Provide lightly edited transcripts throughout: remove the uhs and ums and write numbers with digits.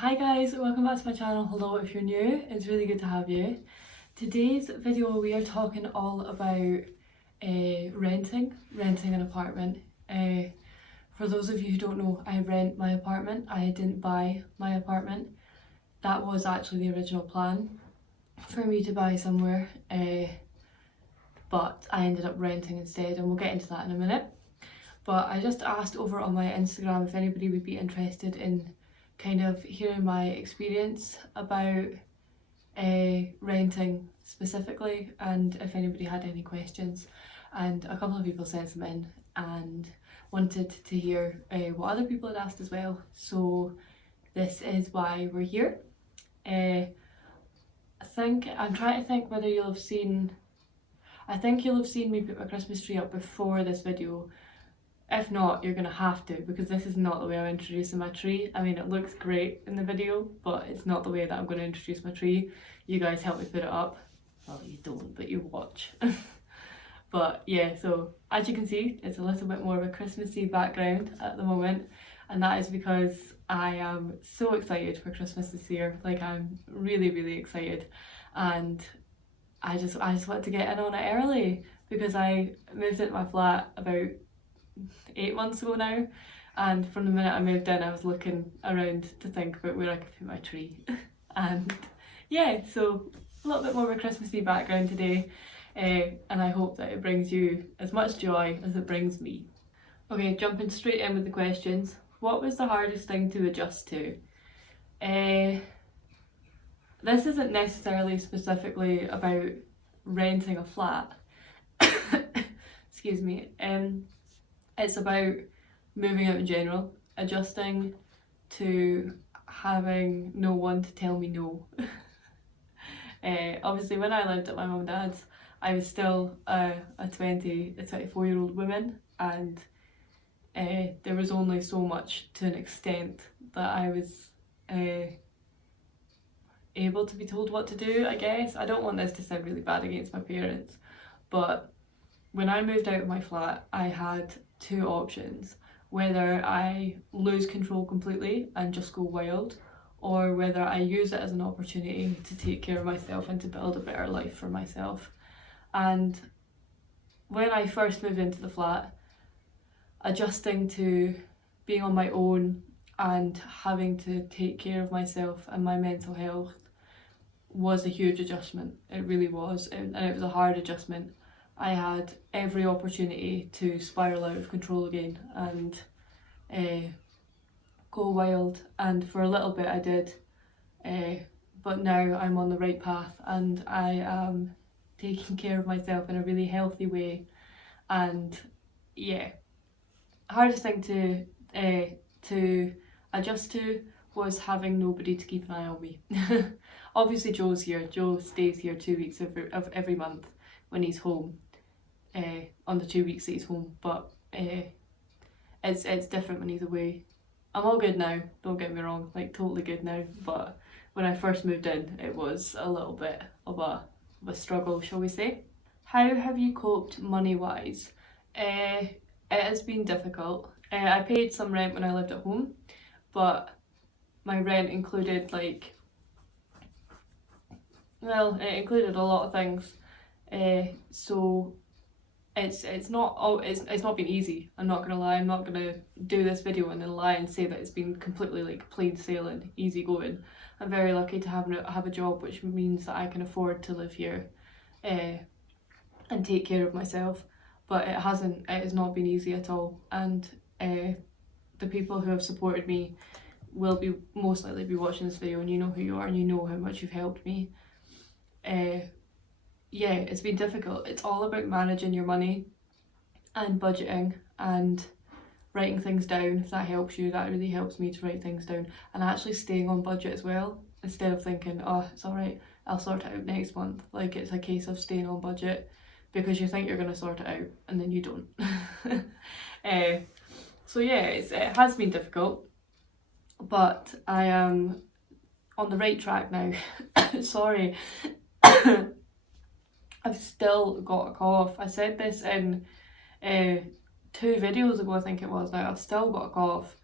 Hi guys, welcome back to my channel. Hello if you're new, it's really good to have you. Today's video we are talking all about renting an apartment. For those of you who don't know, I rent my apartment. I didn't buy my apartment. That was actually the original plan for me to buy somewhere, but I ended up renting instead, and we'll get into that in a minute. But I just asked over on my Instagram if anybody would be interested in kind of hearing my experience about renting specifically, and if anybody had any questions, and a couple of people sent them in and wanted to hear what other people had asked as well, so this is why we're here. I'm trying to think whether you'll have seen, I think you'll have seen me put my Christmas tree up before this video. If not, you're gonna have to, because this is not the way I'm introducing my tree. I mean, it looks great in the video, but it's not the way that I'm going to introduce my tree. You guys help me put it up. Well, you don't, but you watch. But yeah, so as you can see, it's a little bit more of a Christmassy background at the moment, and that is because I am so excited for Christmas this year. Like, I'm really excited, and I just want to get in on it early, because I moved into my flat about 8 months ago now, and from the minute I moved in I was looking around to think about where I could put my tree. And yeah, so a little bit more of a Christmassy background today, and I hope that it brings you as much joy as it brings me. Okay, jumping straight in with the questions. What was the hardest thing to adjust to? This isn't necessarily specifically about renting a flat. Excuse me. It's about moving out in general, adjusting to having no one to tell me no. Obviously when I lived at my mum and dad's, I was still a 24-year-old woman, and there was only so much, to an extent, that I was able to be told what to do, I guess. I don't want this to sound really bad against my parents, but when I moved out of my flat, I had two options: whether I lose control completely and just go wild, or whether I use it as an opportunity to take care of myself and to build a better life for myself. And when I first moved into the flat, adjusting to being on my own and having to take care of myself and my mental health was a huge adjustment. It really was, and it was a hard adjustment. I had every opportunity to spiral out of control again and go wild, and for a little bit I did, but now I'm on the right path, and I am taking care of myself in a really healthy way. And yeah, hardest thing to adjust to was having nobody to keep an eye on me. Obviously Joe's here. Joe stays here 2 weeks of every month when he's home, on the 2 weeks that he's home, but it's different when he's away. I'm all good now, don't get me wrong, like totally good now, but when I first moved in it was a little bit of a struggle, shall we say. How have you coped money wise? It has been difficult. I paid some rent when I lived at home, but my rent included it included a lot of things, so it's not been easy. I'm not gonna lie. I'm not gonna do this video and then lie and say that it's been completely like plain sailing, easy going. I'm very lucky to have a job which means that I can afford to live here, and take care of myself. But it has not been easy at all, and the people who have supported me will be most likely be watching this video, and you know who you are, and you know how much you've helped me. Yeah, it's been difficult. It's all about managing your money and budgeting and writing things down. If that helps you, that really helps me to write things down, and actually staying on budget as well, instead of thinking, oh, it's alright, I'll sort it out next month. Like, it's a case of staying on budget, because you think you're going to sort it out and then you don't. So yeah, it has been difficult, but I am on the right track now. Sorry. I've still got a cough. I said this in 2 videos ago, I think it was now. I've still got a cough.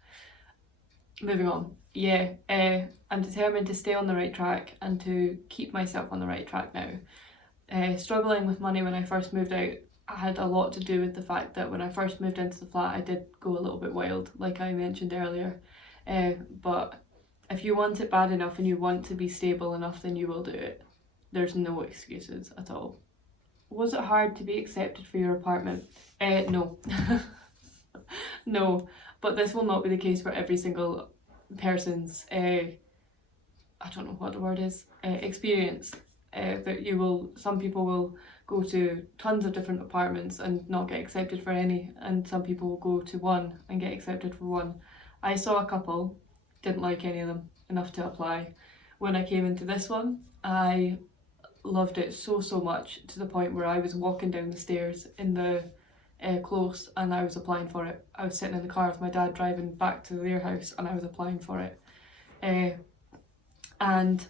Moving on. yeah, I'm determined to stay on the right track and to keep myself on the right track now. Struggling with money when I first moved out had a lot to do with the fact that when I first moved into the flat I did go a little bit wild, like I mentioned earlier. But if you want it bad enough and you want to be stable enough, then you will do it. There's no excuses at all. Was it hard to be accepted for your apartment? No. No, but this will not be the case for every single person's, I don't know what the word is, experience. That some people will go to tons of different apartments and not get accepted for any, and some people will go to one and get accepted for one. I saw a couple, didn't like any of them enough to apply. When I came into this one, I loved it so much, to the point where I was walking down the stairs in the close and I was applying for it. I was sitting in the car with my dad driving back to their house and I was applying for it. And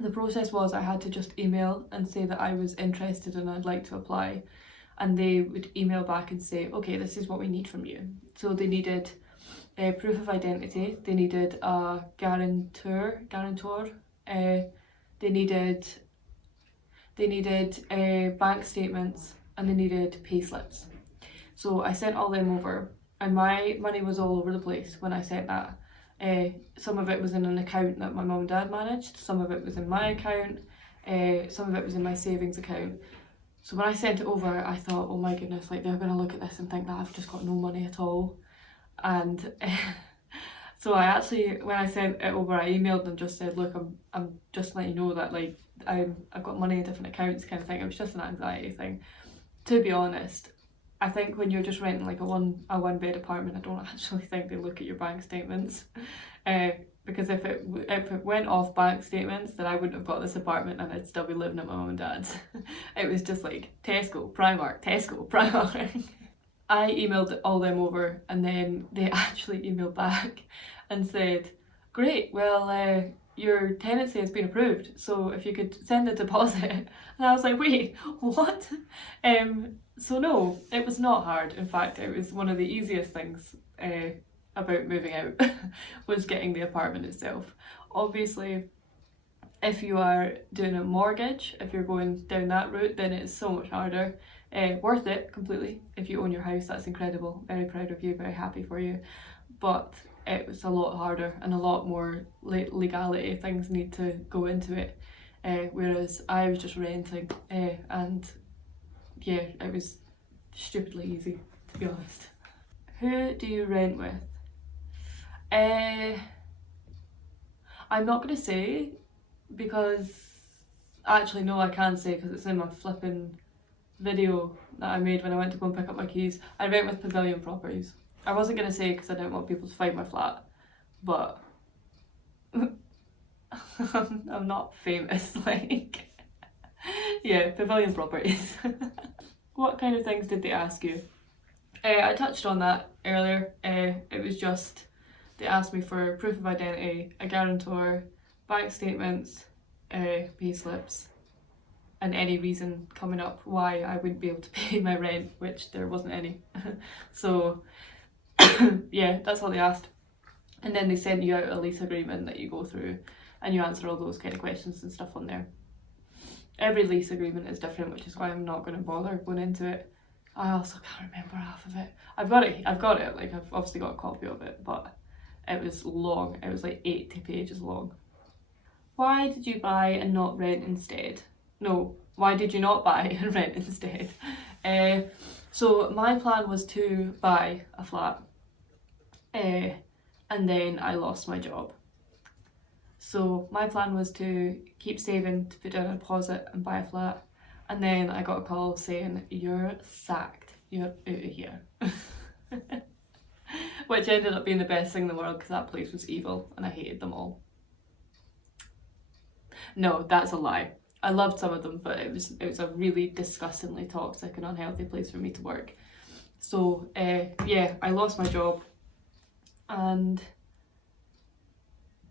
the process was I had to just email and say that I was interested and I'd like to apply, and they would email back and say, okay, this is what we need from you. So they needed proof of identity, they needed a guarantor, they needed bank statements, and they needed pay slips. So I sent all them over, and my money was all over the place when I sent that. Some of it was in an account that my mum and dad managed, some of it was in my account, some of it was in my savings account. So when I sent it over, I thought, oh my goodness, like they're going to look at this and think that I've just got no money at all. And so I actually, when I sent it over, I emailed and just said, look, I'm just letting you know that like I've got money in different accounts, kind of thing. It was just an anxiety thing. To be honest, I think when you're just renting like a one bed apartment, I don't actually think they look at your bank statements. Because if it went off bank statements, then I wouldn't have got this apartment and I'd still be living at my mum and dad's. It was just like Tesco, Primark, Tesco, Primark. I emailed all them over, and then they actually emailed back and said, great, well, your tenancy has been approved, so if you could send a deposit. And I was like, wait, what? So no, it was not hard. In fact, it was one of the easiest things about moving out was getting the apartment itself. Obviously, if you are doing a mortgage, if you're going down that route, then it's so much harder. Worth it completely. If you own your house, that's incredible. Very proud of you, very happy for you. But it was a lot harder and a lot more legality things need to go into it. Whereas I was just renting, and yeah, it was stupidly easy, to be honest. Who do you rent with? I'm not going to say, because actually no, I can say because it's in my flipping video that I made when I went to go and pick up my keys. I rent with Pavilion Properties. I wasn't going to say because I didn't want people to find my flat, but I'm not famous, like. Yeah, Pavilion Properties. What kind of things did they ask you? I touched on that earlier. It was just, they asked me for proof of identity, a guarantor, bank statements, pay slips, and any reason coming up why I wouldn't be able to pay my rent, which there wasn't any. So yeah, that's all they asked. And then they send you out a lease agreement that you go through and you answer all those kind of questions and stuff on there. Every lease agreement is different, which is why I'm not going to bother going into it. I also can't remember half of it. I've got it, like I've obviously got a copy of it, but it was long. It was like 80 pages long. Why did you buy and not rent instead? No, why did you not buy and rent instead? So my plan was to buy a flat, and then I lost my job. So my plan was to keep saving, to put down a deposit and buy a flat, and then I got a call saying, you're sacked, you're out of here. Which ended up being the best thing in the world because that place was evil and I hated them all. No, that's a lie. I loved some of them, but it was a really disgustingly toxic and unhealthy place for me to work. So yeah, I lost my job and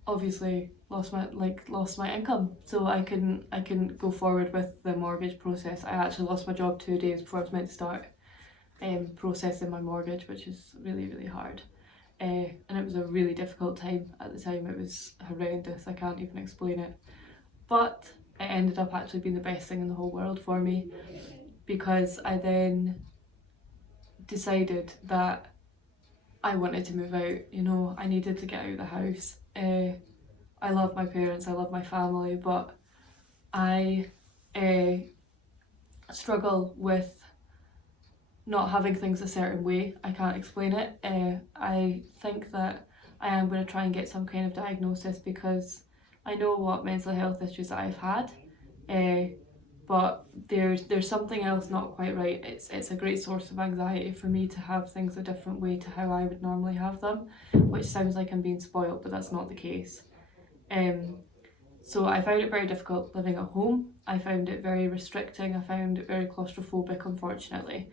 obviously lost my income, so I couldn't go forward with the mortgage process. I actually lost my job 2 days before I was meant to start processing my mortgage, which is really hard. and it was a really difficult time at the time. It was horrendous, I can't even explain it. But it ended up actually being the best thing in the whole world for me, because I then decided that I wanted to move out, you know, I needed to get out of the house. I love my parents, I love my family, but I struggle with not having things a certain way. I can't explain it. I think that I am going to try and get some kind of diagnosis, because I know what mental health issues that I've had, but there's something else not quite right. It's a great source of anxiety for me to have things a different way to how I would normally have them, which sounds like I'm being spoiled, but that's not the case. So I found it very difficult living at home. I found it very restricting. I found it very claustrophobic, unfortunately.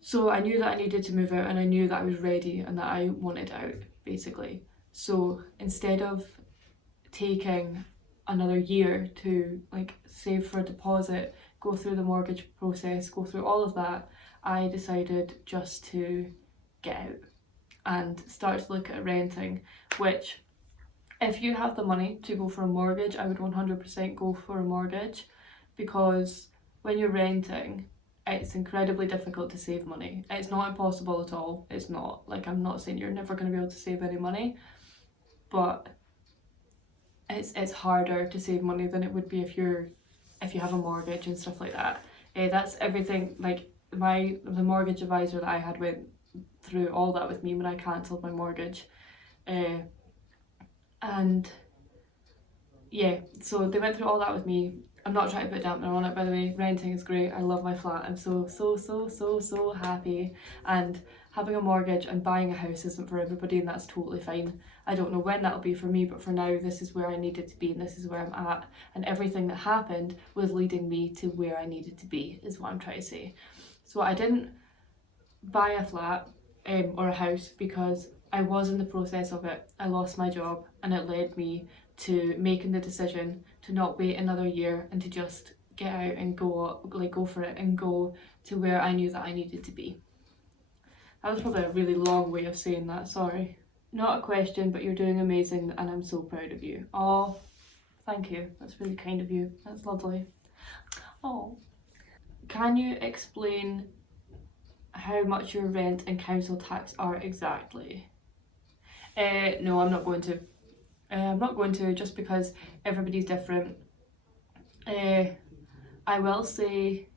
So I knew that I needed to move out, and I knew that I was ready and that I wanted out, basically. So instead of taking another year to like save for a deposit, go through the mortgage process, go through all of that, I decided just to get out and start to look at renting, which, if you have the money to go for a mortgage, I would 100% go for a mortgage, because when you're renting, it's incredibly difficult to save money. It's not impossible at all. It's not. Like, I'm not saying you're never going to be able to save any money, but it's harder to save money than it would be if you have a mortgage and stuff like that. That's everything. Like, the mortgage advisor that I had went through all that with me when I cancelled my mortgage. And yeah, so they went through all that with me. I'm not trying to put a dampener on it, by the way. Renting is great. I love my flat. I'm so happy. And having a mortgage and buying a house isn't for everybody, and that's totally fine. I don't know when that'll be for me, but for now, this is where I needed to be, and this is where I'm at. And everything that happened was leading me to where I needed to be, is what I'm trying to say. So I didn't buy a flat or a house because I was in the process of it. I lost my job, and it led me to making the decision to not wait another year and to just get out and go for it and go to where I knew that I needed to be. That was probably a really long way of saying that, sorry. Not a question, but you're doing amazing and I'm so proud of you. Oh, thank you. That's really kind of you. That's lovely. Oh. Can you explain how much your rent and council tax are exactly? No, I'm not going to. I'm not going to, just because everybody's different. I will say,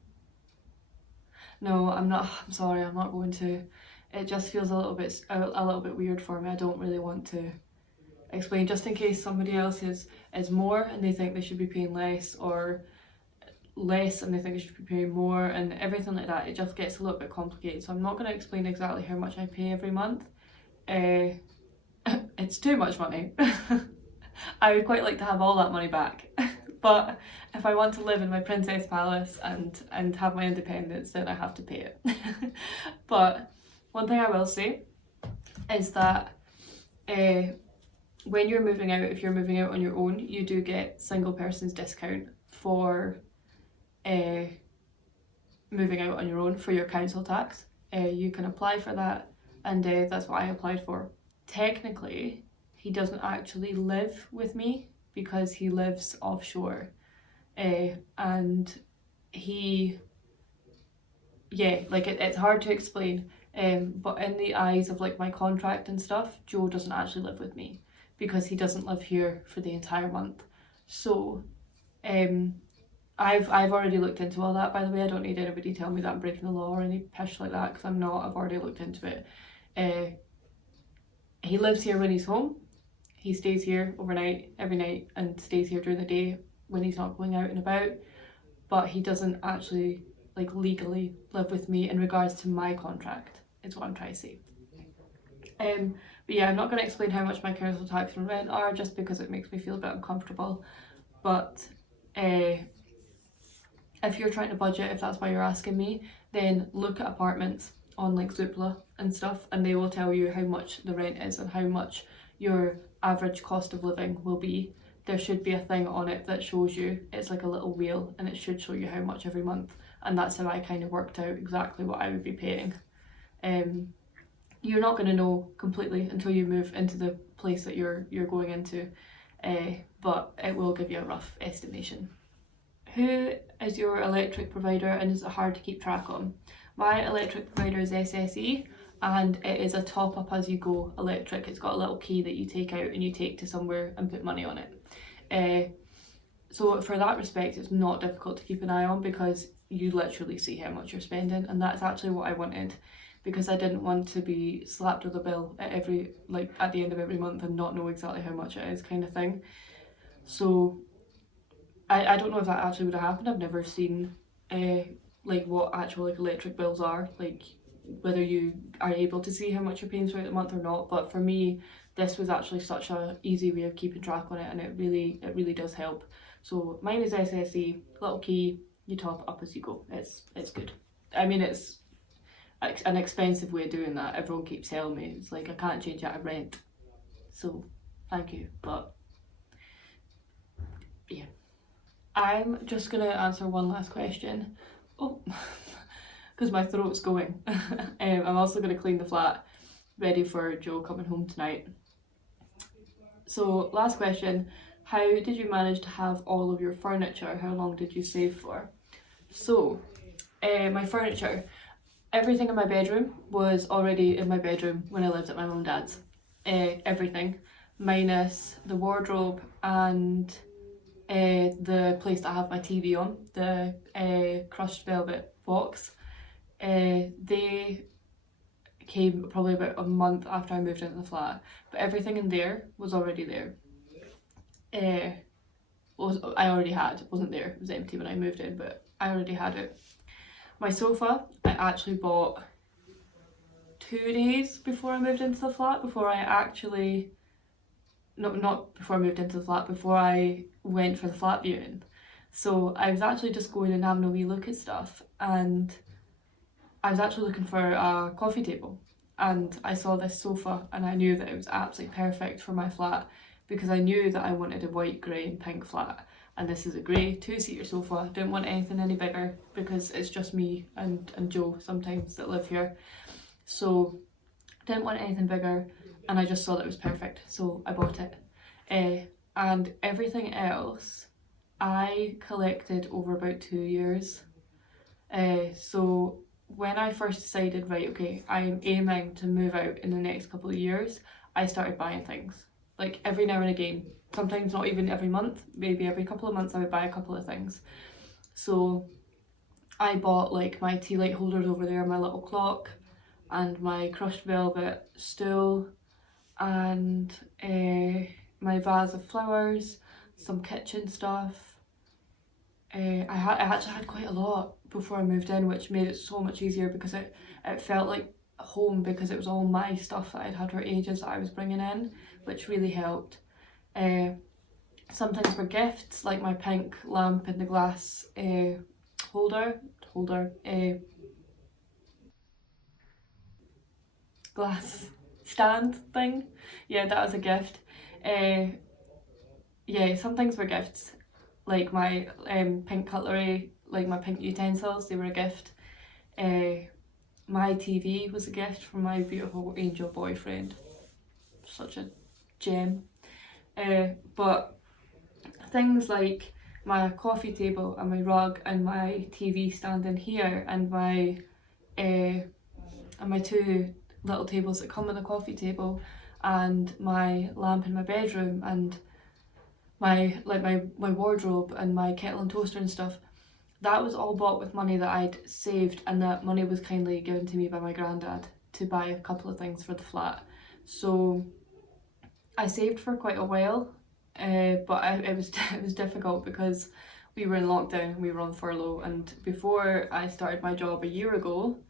no, I'm not. I'm sorry, I'm not going to. It just feels a little bit weird for me. I don't really want to explain, just in case somebody else is more and they think they should be paying less, or less and they think they should be paying more, and everything like that. It just gets a little bit complicated. So I'm not going to explain exactly how much I pay every month. It's too much money. I would quite like to have all that money back. But if I want to live in my princess palace and have my independence, then I have to pay it. But one thing I will say is that when you're moving out, if you're moving out on your own, you do get single person's discount for moving out on your own for your council tax. You can apply for that, and that's what I applied for. Technically, he doesn't actually live with me because he lives offshore, and he, it's hard to explain, but in the eyes of like my contract and stuff, Joe doesn't actually live with me because he doesn't live here for the entire month. So I've already looked into all that, by the way. I don't need anybody to tell me that I'm breaking the law or any pish like that, because I'm not. I've already looked into it. He lives here when he's home. He stays here overnight, every night, and stays here during the day when he's not going out and about. But he doesn't actually legally live with me in regards to my contract, is what I'm trying to say. But yeah, I'm not going to explain how much my council tax and rent are, just because it makes me feel a bit uncomfortable. But if you're trying to budget, if that's why you're asking me, then look at apartments on like Zoopla and stuff, and they will tell you how much the rent is and how much your average cost of living will be. There should be a thing on it that shows you. It's like a little wheel, and it should show you how much every month, and that's how I kind of worked out exactly what I would be paying. you're not going to know completely until you move into the place that you're going into, but it will give you a rough estimation. Who is your electric provider and is it hard to keep track on? My electric provider is SSE, and it is a top up as you go electric. It's got a little key that you take out and you take to somewhere and put money on it. So for that respect, it's not difficult to keep an eye on because you literally see how much you're spending, and that's actually what I wanted, because I didn't want to be slapped with a bill at the end of every month and not know exactly how much it is, kind of thing. So I don't know if that actually would have happened. I've never seen what actual electric bills are, whether you are able to see how much you're paying throughout the month or not. But for me, this was actually such a easy way of keeping track on it, and it really does help. So mine is SSE, little key, you top up as you go. It's good. I mean, it's an expensive way of doing that. Everyone keeps telling me it's like I can't change out of rent. So thank you, but yeah. I'm just gonna answer one last question. Oh, because my throat's going. I'm also gonna clean the flat, ready for Joe coming home tonight. So last question, how did you manage to have all of your furniture? How long did you save for? So, my furniture, everything in my bedroom was already in my bedroom when I lived at my mum and dad's. Everything, minus the wardrobe and the place that I have my TV on, the crushed velvet box. They came probably about a month after I moved into the flat, but everything in there was already there. I already had, it wasn't there, it was empty when I moved in, but I already had it. My sofa, I actually bought 2 days before I moved into the flat, before I went for the flat viewing. So I was actually just going and having a wee look at stuff, and I was actually looking for a coffee table, and I saw this sofa and I knew that it was absolutely perfect for my flat, because I knew that I wanted a white, grey and pink flat, and this is a grey 2-seater sofa. Didn't want anything any bigger because it's just me and Joe sometimes that live here, so didn't want anything bigger, and I just saw that it was perfect, so I bought it. And everything else I collected over about 2 years. So when I first decided, right, okay, I am aiming to move out in the next couple of years, I started buying things. Like every now and again, sometimes not even every month, maybe every couple of months I would buy a couple of things. So I bought like my tea light holders over there, my little clock, and my crushed velvet stool, and my vase of flowers, some kitchen stuff. I actually had quite a lot before I moved in, which made it so much easier because it felt like home, because it was all my stuff that I'd had for ages that I was bringing in, which really helped. Sometimes for gifts, like my pink lamp in the glass glass stand thing. Yeah, that was a gift. Yeah, some things were gifts, like my pink cutlery, like my pink utensils, they were a gift. My TV was a gift from my beautiful angel boyfriend. Such a gem. But things like my coffee table and my rug and my TV stand in here and my 2 little tables that come with a coffee table and my lamp in my bedroom and my wardrobe and my kettle and toaster and stuff, that was all bought with money that I'd saved, and that money was kindly given to me by my granddad to buy a couple of things for the flat. So I saved for quite a while, but it was difficult because we were in lockdown and we were on furlough, and before I started my job a year ago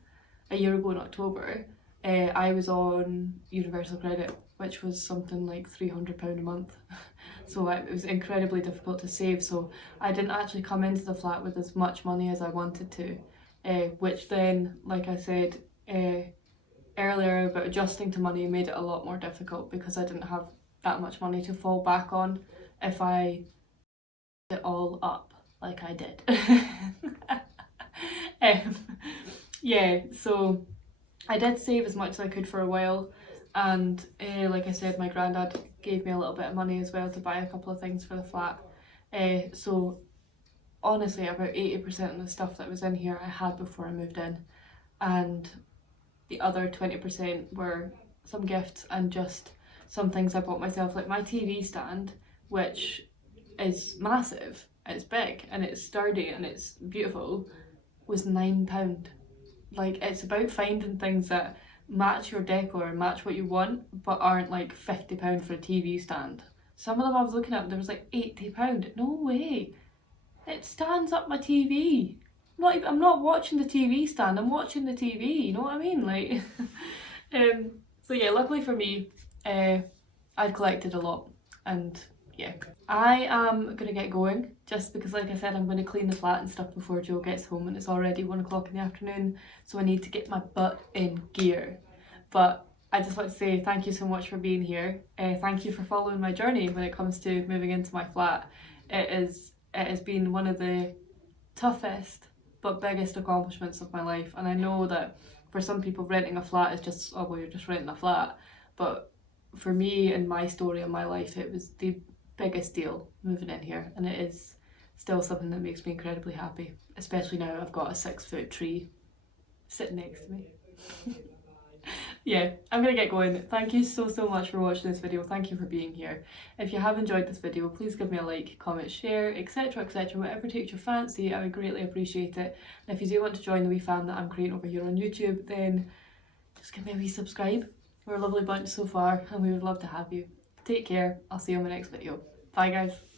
in October, I was on universal credit, which was something like £300 a month. So it was incredibly difficult to save, so I didn't actually come into the flat with as much money as I wanted to, which then, like I said earlier about adjusting to money, made it a lot more difficult because I didn't have that much money to fall back on if I it all up like I did. Yeah, so I did save as much as I could for a while, and like I said, my granddad gave me a little bit of money as well to buy a couple of things for the flat. So honestly, about 80% of the stuff that was in here I had before I moved in, and the other 20% were some gifts and just some things I bought myself, like my TV stand, which is massive, it's big and it's sturdy and it's beautiful, was £9. Like, it's about finding things that match your decor and match what you want, but aren't like £50 for a TV stand. Some of them I was looking at, there was like £80. No way. It stands up my TV. I'm not watching the TV stand, I'm watching the TV, you know what I mean? Like, so yeah, luckily for me, I'd collected a lot, and yeah. I am gonna get going, just because like I said, I'm gonna clean the flat and stuff before Joe gets home, and it's already 1 o'clock in the afternoon, so I need to get my butt in gear. But I just want to say thank you so much for being here. Thank you for following my journey when it comes to moving into my flat. It has been one of the toughest but biggest accomplishments of my life, and I know that for some people renting a flat is just, oh well, you're just renting a flat, but for me and my story in my life, it was the biggest deal moving in here, and it is still something that makes me incredibly happy, especially now I've got a 6-foot tree sitting next to me. Yeah, I'm gonna get going. Thank you so much for watching this video. Thank you for being here. If you have enjoyed this video, please give me a like, comment, share, etc, whatever takes your fancy. I would greatly appreciate it. And if you do want to join the wee fam that I'm creating over here on YouTube, then just give me a wee subscribe. We're a lovely bunch so far, and we would love to have you. Take care. I'll see you on my next video. Bye guys.